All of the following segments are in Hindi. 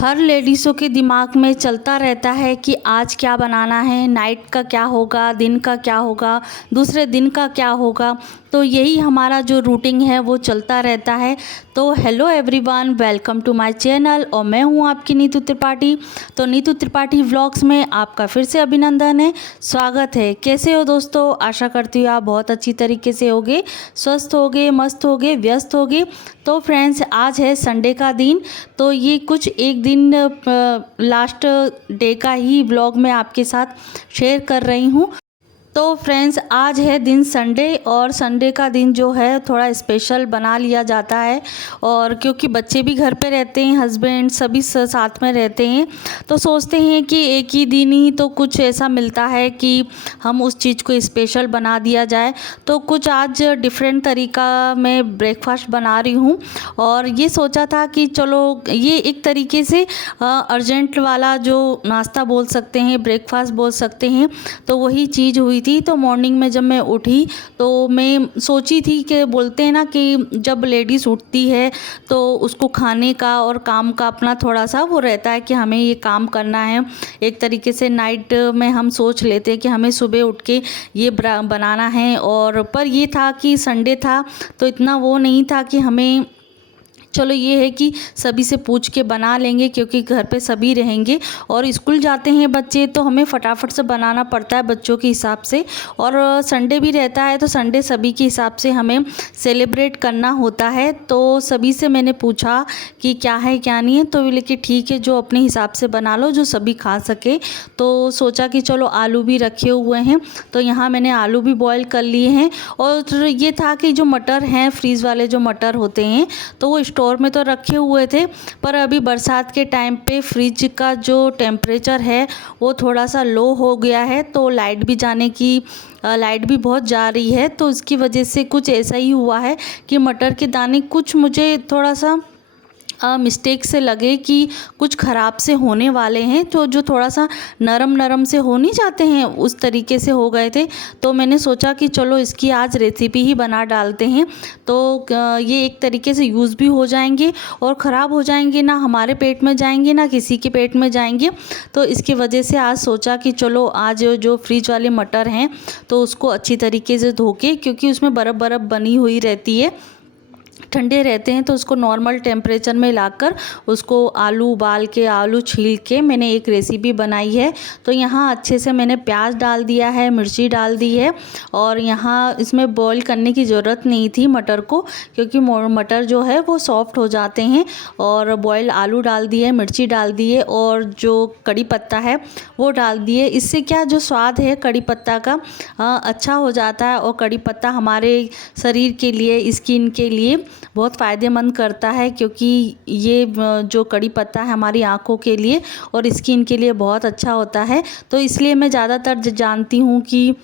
हर लेडीज़ों के दिमाग में चलता रहता है कि आज क्या बनाना है, नाइट का क्या होगा, दिन का क्या होगा, दूसरे दिन का क्या होगा। तो यही हमारा जो रूटीन है वो चलता रहता है। तो hello everyone, welcome to my channel और मैं हूँ आपकी नीतू त्रिपाठी। तो नीतू त्रिपाठी व्लॉग्स में आपका फिर से अभिनंदन है, स्वागत है। कैसे हो दोस्तों? आशा करती हूँ आप बहुत अच्छी तरीके से होगे, स्वस्थ होगे, मस्त होगे, व्यस्त होगे। तो फ्रेंड्स, आज है संडे का दिन। तो ये कुछ एक दिन लास्ट डे का ही व्लॉग मैं आपके साथ शेयर कर रही हूँ। तो फ्रेंड्स, आज है दिन संडे और संडे का दिन जो है थोड़ा स्पेशल बना लिया जाता है। और क्योंकि बच्चे भी घर पे रहते हैं, हस्बैंड सभी साथ में रहते हैं, तो सोचते हैं कि एक ही दिन ही तो कुछ ऐसा मिलता है कि हम उस चीज़ को स्पेशल बना दिया जाए। तो कुछ आज डिफरेंट तरीका मैं ब्रेकफास्ट बना रही हूँ और ये सोचा था कि चलो ये एक तरीके से अर्जेंट वाला जो नाश्ता बोल सकते हैं, ब्रेकफास्ट बोल सकते हैं। तो वही चीज़ हुई थी। तो मॉर्निंग में जब मैं उठी तो मैं सोची थी कि बोलते हैं ना कि जब लेडीज़ उठती है तो उसको खाने का और काम का अपना थोड़ा सा वो रहता है कि हमें ये काम करना है। एक तरीके से नाइट में हम सोच लेते हैं कि हमें सुबह उठ के ये बनाना है। और पर ये था कि संडे था तो इतना वो नहीं था कि हमें, चलो ये है कि सभी से पूछ के बना लेंगे क्योंकि घर पे सभी रहेंगे और स्कूल जाते हैं बच्चे, तो हमें फटाफट से बनाना पड़ता है बच्चों के हिसाब से। और संडे भी रहता है तो संडे सभी के हिसाब से हमें सेलिब्रेट करना होता है। तो सभी से मैंने पूछा कि क्या है क्या नहीं है, तो बोले कि ठीक है, जो अपने हिसाब से बना लो जो सभी खा सके। तो सोचा कि चलो आलू भी रखे हुए हैं, तो यहाँ मैंने आलू भी बॉईल कर लिए हैं। और ये था कि जो मटर हैं, फ्रीज़ वाले जो मटर होते हैं, तो वो स्टोर में तो रखे हुए थे, पर अभी बरसात के टाइम पे फ्रिज का जो टेम्परेचर है वो थोड़ा सा लो हो गया है। तो लाइट भी बहुत जा रही है, तो इसकी वजह से कुछ ऐसा ही हुआ है कि मटर के दाने कुछ मुझे थोड़ा सा मिस्टेक से लगे कि कुछ ख़राब से होने वाले हैं। तो जो थोड़ा सा नरम नरम से हो नहीं जाते हैं, उस तरीके से हो गए थे। तो मैंने सोचा कि चलो इसकी आज रेसिपी ही बना डालते हैं। तो ये एक तरीके से यूज़ भी हो जाएंगे और ख़राब हो जाएंगे, ना हमारे पेट में जाएंगे ना किसी के पेट में जाएंगे। तो इसकी वजह से आज सोचा कि चलो आज जो फ्रिज वाले मटर हैं तो उसको अच्छी तरीके से धो के, क्योंकि उसमें बर्फ़ बर्फ़ बनी हुई रहती है, ठंडे रहते हैं, तो उसको नॉर्मल टेम्परेचर में लाकर उसको आलू उबाल के, आलू छील के मैंने एक रेसिपी बनाई है। तो यहाँ अच्छे से मैंने प्याज डाल दिया है, मिर्ची डाल दी है। और यहाँ इसमें बॉईल करने की ज़रूरत नहीं थी मटर को, क्योंकि मटर जो है वो सॉफ्ट हो जाते हैं। और बॉईल आलू डाल दिए, मिर्ची डाल दिए और जो कड़ी पत्ता है वो डाल दिए। इससे क्या जो स्वाद है कड़ी पत्ता का अच्छा हो जाता है। और कड़ी पत्ता हमारे शरीर के लिए, स्किन के लिए बहुत फ़ायदेमंद करता है, क्योंकि ये जो कड़ी पत्ता है हमारी आँखों के लिए और स्किन के लिए बहुत अच्छा होता है। तो इसलिए मैं ज़्यादातर जानती हूँ कि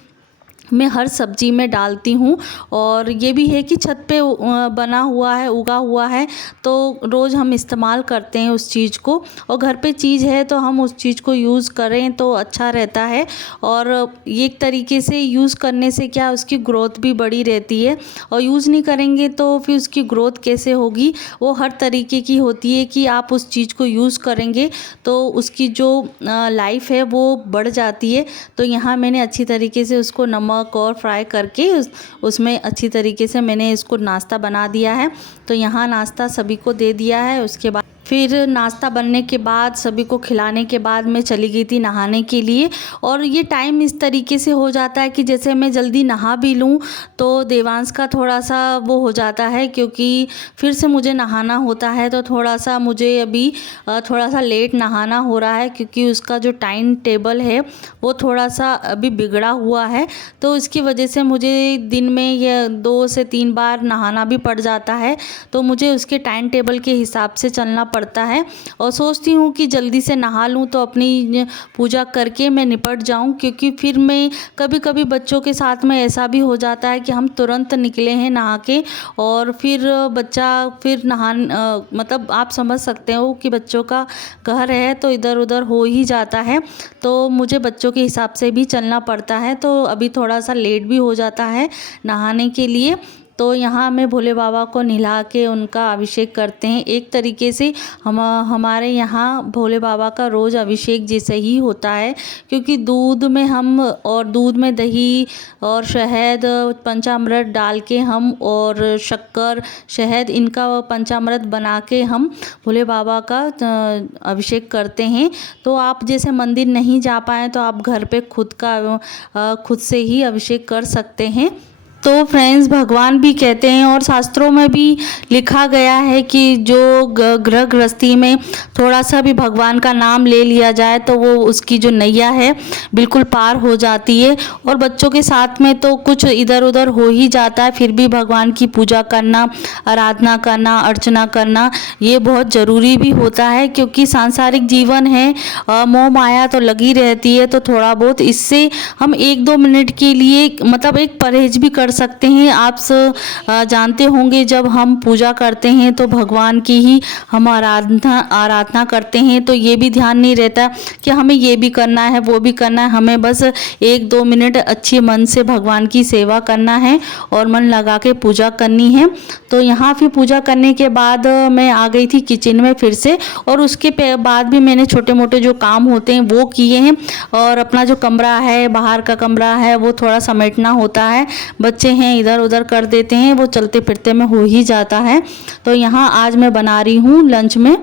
मैं हर सब्ज़ी में डालती हूँ। और ये भी है कि छत पे बना हुआ है, उगा हुआ है, तो रोज़ हम इस्तेमाल करते हैं उस चीज़ को। और घर पे चीज़ है तो हम उस चीज़ को यूज़ करें तो अच्छा रहता है। और ये एक तरीके से यूज़ करने से क्या, उसकी ग्रोथ भी बड़ी रहती है। और यूज़ नहीं करेंगे तो फिर उसकी ग्रोथ कैसे होगी? वो हर तरीके की होती है कि आप उस चीज़ को यूज़ करेंगे तो उसकी जो लाइफ है वो बढ़ जाती है। तो यहाँ मैंने अच्छी तरीके से उसको नमक और फ्राई करके उसमें अच्छी तरीके से मैंने इसको नाश्ता बना दिया है। तो यहाँ नाश्ता सभी को दे दिया है। उसके बाद फिर नाश्ता बनने के बाद सभी को खिलाने के बाद मैं चली गई थी नहाने के लिए। और ये टाइम इस तरीके से हो जाता है कि जैसे मैं जल्दी नहा भी लूँ तो देवांश का थोड़ा सा वो हो जाता है, क्योंकि फिर से मुझे नहाना होता है। तो थोड़ा सा मुझे अभी थोड़ा सा लेट नहाना हो रहा है, क्योंकि उसका जो टाइम टेबल है वो थोड़ा सा अभी बिगड़ा हुआ है। तो इसकी वजह से मुझे दिन में ये 2 से 3 बार नहाना भी पड़ जाता है। तो मुझे उसके टाइम टेबल के हिसाब से चलना पड़ता है। और सोचती हूँ कि जल्दी से नहा लूँ तो अपनी पूजा करके मैं निपट जाऊँ, क्योंकि फिर मैं कभी कभी बच्चों के साथ में ऐसा भी हो जाता है कि हम तुरंत निकले हैं नहा के और फिर बच्चा फिर मतलब आप समझ सकते हो कि बच्चों का घर है तो इधर उधर हो ही जाता है। तो मुझे बच्चों के हिसाब से भी चलना पड़ता है। तो अभी थोड़ा सा लेट भी हो जाता है नहाने के लिए। तो यहाँ हमें भोले बाबा को नहला के उनका अभिषेक करते हैं। एक तरीके से हमारे यहाँ भोले बाबा का रोज़ अभिषेक जैसे ही होता है, क्योंकि दूध में दही और शहद पंचामृत डाल के हम और शक्कर शहद इनका पंचामृत बना के हम भोले बाबा का अभिषेक करते हैं। तो आप जैसे मंदिर नहीं जा पाएँ तो आप घर पे खुद से ही अभिषेक कर सकते हैं। तो फ्रेंड्स, भगवान भी कहते हैं और शास्त्रों में भी लिखा गया है कि जो गृह गृहस्थी में थोड़ा सा भी भगवान का नाम ले लिया जाए तो वो उसकी जो नैया है बिल्कुल पार हो जाती है। और बच्चों के साथ में तो कुछ इधर उधर हो ही जाता है, फिर भी भगवान की पूजा करना, आराधना करना, अर्चना करना ये बहुत ज़रूरी भी होता है, क्योंकि सांसारिक जीवन है, मोह माया तो लगी रहती है। तो थोड़ा बहुत इससे हम 1-2 मिनट के लिए मतलब एक परहेज भी कर सकते हैं। आप जानते होंगे जब हम पूजा करते हैं तो भगवान की ही हम आराधना करते हैं, तो ये भी ध्यान नहीं रहता कि हमें ये भी करना है वो भी करना है। हमें बस 1-2 मिनट अच्छे मन से भगवान की सेवा करना है और मन लगा के पूजा करनी है। तो यहाँ फिर पूजा करने के बाद मैं आ गई थी किचन में फिर से, और उसके बाद भी मैंने छोटे मोटे जो काम होते हैं वो किए हैं। और अपना जो कमरा है, बाहर का कमरा है, वो थोड़ा समेटना होता है। बच्चे हैं इधर उधर कर देते हैं, वो चलते फिरते में हो ही जाता है। तो यहाँ आज मैं बना रही हूँ लंच में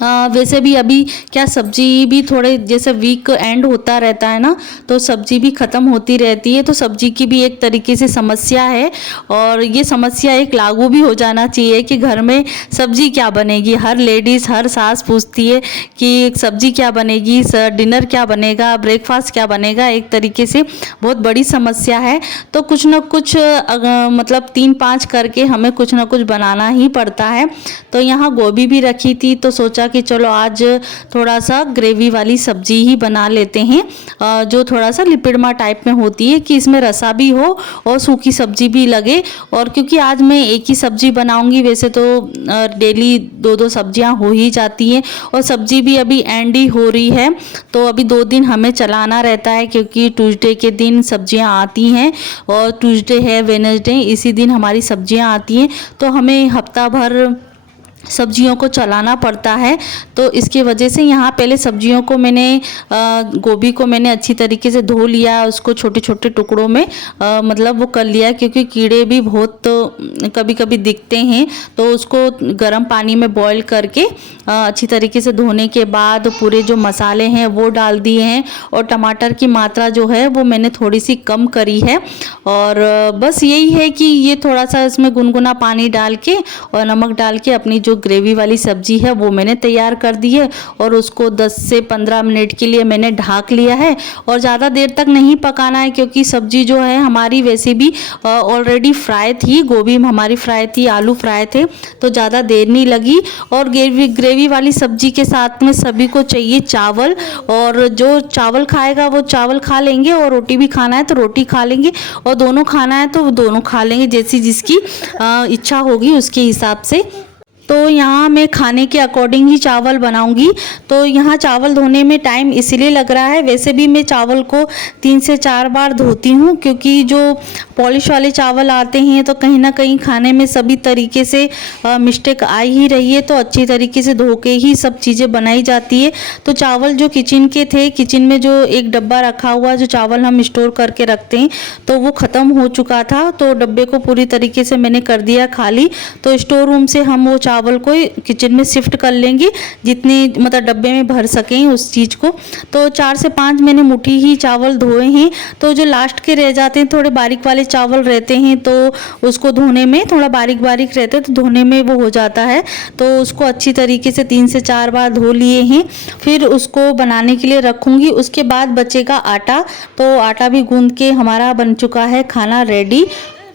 वैसे भी अभी क्या सब्जी भी थोड़े जैसे वीक एंड होता रहता है ना, तो सब्जी भी ख़त्म होती रहती है। तो सब्जी की भी एक तरीके से समस्या है, और ये समस्या एक लागू भी हो जाना चाहिए कि घर में सब्जी क्या बनेगी। हर लेडीज़, हर सास पूछती है कि सब्जी क्या बनेगी, डिनर क्या बनेगा, ब्रेकफास्ट क्या बनेगा। एक तरीके से बहुत बड़ी समस्या है। तो कुछ ना कुछ मतलब 3-5 करके हमें कुछ ना कुछ बनाना ही पड़ता है। तो यहाँ गोभी भी रखी थी, तो सोचा कि चलो आज थोड़ा सा ग्रेवी वाली सब्जी ही बना लेते हैं, जो थोड़ा सा लिपिडमा टाइप में होती है कि इसमें रसा भी हो और सूखी सब्जी भी लगे। और क्योंकि आज मैं एक ही सब्जी बनाऊंगी, वैसे तो डेली 2-2 सब्जियां हो ही जाती हैं, और सब्जी भी अभी एंड ही हो रही है। तो अभी 2 दिन हमें चलाना रहता है, क्योंकि ट्यूसडे के दिन सब्जियां आती हैं, और ट्यूसडे है, वेडनेसडे, इसी दिन हमारी सब्जियां आती हैं। तो हमें हफ्ता भर सब्जियों को चलाना पड़ता है। तो इसकी वजह से यहाँ पहले सब्जियों को मैंने गोभी को मैंने अच्छी तरीके से धो लिया, उसको छोटे छोटे टुकड़ों में मतलब वो कर लिया, क्योंकि कीड़े भी बहुत कभी कभी दिखते हैं। तो उसको गर्म पानी में बॉईल करके अच्छी तरीके से धोने के बाद पूरे जो मसाले हैं वो डाल दिए हैं, और टमाटर की मात्रा जो है वो मैंने थोड़ी सी कम करी है। और बस यही है कि ये थोड़ा सा इसमें गुनगुना पानी डाल के और नमक डाल के अपनी जो ग्रेवी वाली सब्जी है वो मैंने तैयार कर दी है, और उसको 10 से 15 मिनट के लिए मैंने ढाक लिया है। और ज़्यादा देर तक नहीं पकाना है, क्योंकि सब्जी जो है हमारी वैसे भी ऑलरेडी फ्राई थी, गोभी हमारी फ्राई थी, आलू फ्राई थे, तो ज़्यादा देर नहीं लगी। और ग्रेवी वाली सब्जी के साथ में सभी को चाहिए चावल, और जो चावल खाएगा वो चावल खा लेंगे, और रोटी भी खाना है तो रोटी खा लेंगे, और दोनों खाना है तो दोनों खा लेंगे, जैसी जिसकी इच्छा होगी उसके हिसाब से। तो यहाँ मैं खाने के अकॉर्डिंग ही चावल बनाऊंगी। तो यहाँ चावल धोने में टाइम इसलिए लग रहा है, वैसे भी मैं चावल को 3 से 4 बार धोती हूँ, क्योंकि जो पॉलिश वाले चावल आते हैं तो कहीं ना कहीं खाने में सभी तरीके से मिस्टेक आ ही रही है। तो अच्छी तरीके से धो के ही सब चीज़ें बनाई जाती है। तो चावल जो किचन के थे, किचन में जो एक डब्बा रखा हुआ जो चावल हम स्टोर करके रखते हैं, तो वो ख़त्म हो चुका था। तो डब्बे को पूरी तरीके से मैंने कर दिया खाली। तो स्टोर रूम से हम वो चावल को किचन में शिफ्ट कर लेंगे, जितने मतलब डब्बे में भर सकें उस चीज़ को। तो 4 से 5 मैंने मुट्ठी ही चावल धोए हैं। तो जो लास्ट के रह जाते हैं, थोड़े बारीक वाले चावल रहते हैं, तो उसको धोने में थोड़ा बारीक बारीक रहते हैं, तो धोने में वो हो जाता है। तो उसको अच्छी तरीके से 3 से 4 बार धो लिए हैं। फिर उसको बनाने के लिए रखूँगी। उसके बाद बचेगा आटा, तो आटा भी गूंद के हमारा बन चुका है खाना ready.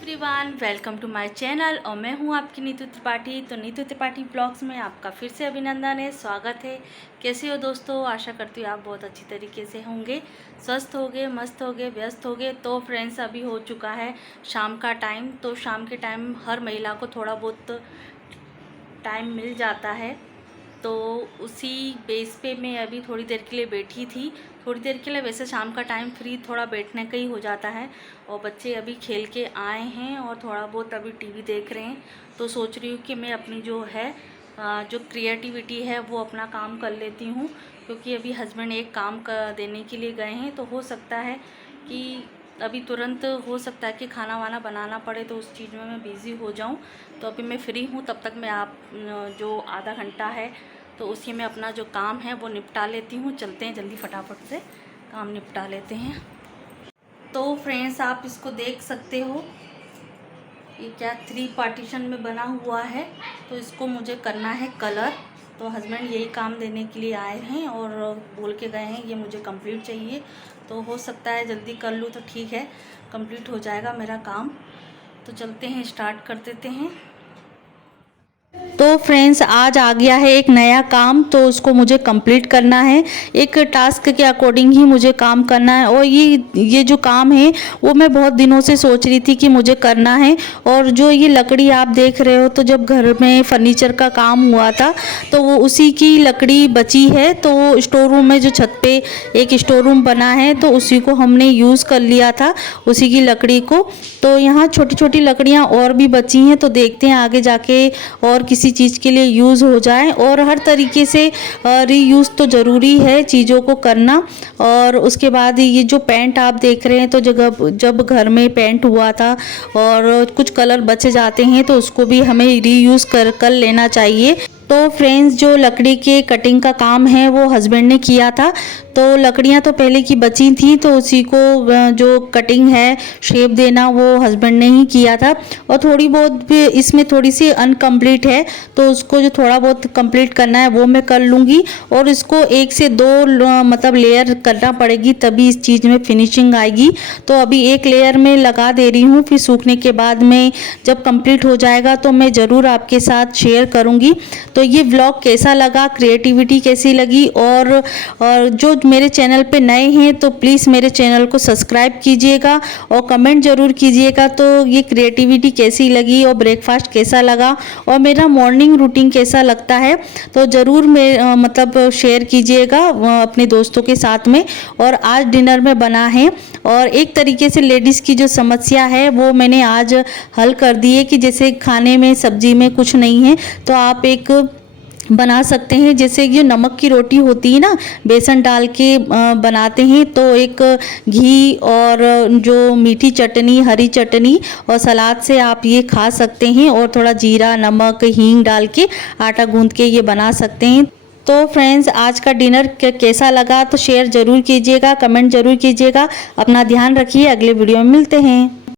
Everyone, welcome to my channel, और मैं हूं आपकी नीतू त्रिपाठी। तो नीतू त्रिपाठी ब्लॉग्स में आपका फिर से अभिनंदन है, स्वागत है। कैसे हो दोस्तों? आशा करती हूँ आप बहुत अच्छी तरीके से होंगे, स्वस्थ होंगे, मस्त होंगे, व्यस्त होंगे। तो फ्रेंड्स, अभी हो चुका है शाम का टाइम। तो शाम के टाइम हर महिला को थोड़ा बहुत टाइम मिल जाता है तो उसी बेस पे मैं अभी थोड़ी देर के लिए बैठी थी। थोड़ी देर के लिए, वैसे शाम का टाइम फ्री थोड़ा बैठने का ही हो जाता है। और बच्चे अभी खेल के आए हैं और थोड़ा बहुत अभी टीवी देख रहे हैं। तो सोच रही हूँ कि मैं अपनी जो है जो क्रिएटिविटी है वो अपना काम कर लेती हूँ, क्योंकि अभी हस्बैंड एक काम देने के लिए गए हैं। तो हो सकता है कि अभी तुरंत हो सकता है कि खाना वाना बनाना पड़े, तो उस चीज़ में मैं बिज़ी हो जाऊं। तो अभी मैं फ्री हूं, तब तक मैं आप जो आधा घंटा है तो उसी में अपना जो काम है वो निपटा लेती हूं। चलते हैं जल्दी, फटाफट से काम निपटा लेते हैं। तो फ्रेंड्स, आप इसको देख सकते हो, ये क्या 3 पार्टीशन में बना हुआ है। तो इसको मुझे करना है कलर। तो हस्बैंड यही काम देने के लिए आए हैं और बोल के गए हैं ये मुझे कंप्लीट चाहिए। तो हो सकता है जल्दी कर लूँ तो ठीक है, कंप्लीट हो जाएगा मेरा काम। तो चलते हैं, स्टार्ट कर देते हैं। तो फ्रेंड्स, आज आ गया है एक नया काम, तो उसको मुझे कंप्लीट करना है। एक टास्क के अकॉर्डिंग ही मुझे काम करना है। और ये जो काम है वो मैं बहुत दिनों से सोच रही थी कि मुझे करना है। और जो ये लकड़ी आप देख रहे हो, तो जब घर में फर्नीचर का काम हुआ था तो वो उसी की लकड़ी बची है। तो वो स्टोर रूम में, जो छत पे एक स्टोर रूम बना है, तो उसी को हमने यूज़ कर लिया था, उसी की लकड़ी को। तो यहाँ छोटी छोटी लकड़ियाँ और भी बची हैं, तो देखते हैं आगे जाके और किसी चीज़ के लिए यूज़ हो जाए। और हर तरीके से रीयूज़ तो ज़रूरी है चीज़ों को करना। और उसके बाद ये जो पेंट आप देख रहे हैं, तो जब घर में पेंट हुआ था और कुछ कलर बचे जाते हैं तो उसको भी हमें रीयूज़ कर लेना चाहिए। तो फ्रेंड्स, जो लकड़ी के कटिंग का काम है वो हस्बैंड ने किया था। तो लकड़ियां तो पहले की बची थी, तो उसी को जो कटिंग है, शेप देना, वो हस्बैंड ने ही किया था। और थोड़ी बहुत भी इसमें थोड़ी सी अनकम्प्लीट है, तो उसको जो थोड़ा बहुत कंप्लीट करना है वो मैं कर लूँगी। और इसको 1 से 2 मतलब लेयर करना पड़ेगी, तभी इस चीज़ में फिनिशिंग आएगी। तो अभी एक लेयर में लगा दे रही हूँ, फिर सूखने के बाद में जब कंप्लीट हो जाएगा तो मैं ज़रूर आपके साथ शेयर करूँगी। तो ये व्लॉग कैसा लगा, क्रिएटिविटी कैसी लगी, और जो मेरे चैनल पे नए हैं तो प्लीज़ मेरे चैनल को सब्सक्राइब कीजिएगा और कमेंट ज़रूर कीजिएगा। तो ये क्रिएटिविटी कैसी लगी और ब्रेकफास्ट कैसा लगा और मेरा मॉर्निंग रूटीन कैसा लगता है, तो ज़रूर मतलब शेयर कीजिएगा अपने दोस्तों के साथ में। और आज डिनर में बना है, और एक तरीके से लेडीज़ की जो समस्या है वो मैंने आज हल कर दी है कि जैसे खाने में, सब्जी में कुछ नहीं है तो आप एक बना सकते हैं। जैसे ये नमक की रोटी होती है ना, बेसन डाल के बनाते हैं, तो एक घी और जो मीठी चटनी, हरी चटनी और सलाद से आप ये खा सकते हैं। और थोड़ा जीरा, नमक, हींग डाल के आटा गूंद के ये बना सकते हैं। तो फ्रेंड्स, आज का डिनर कैसा लगा तो शेयर ज़रूर कीजिएगा, कमेंट ज़रूर कीजिएगा। अपना ध्यान रखिए, अगले वीडियो में मिलते हैं।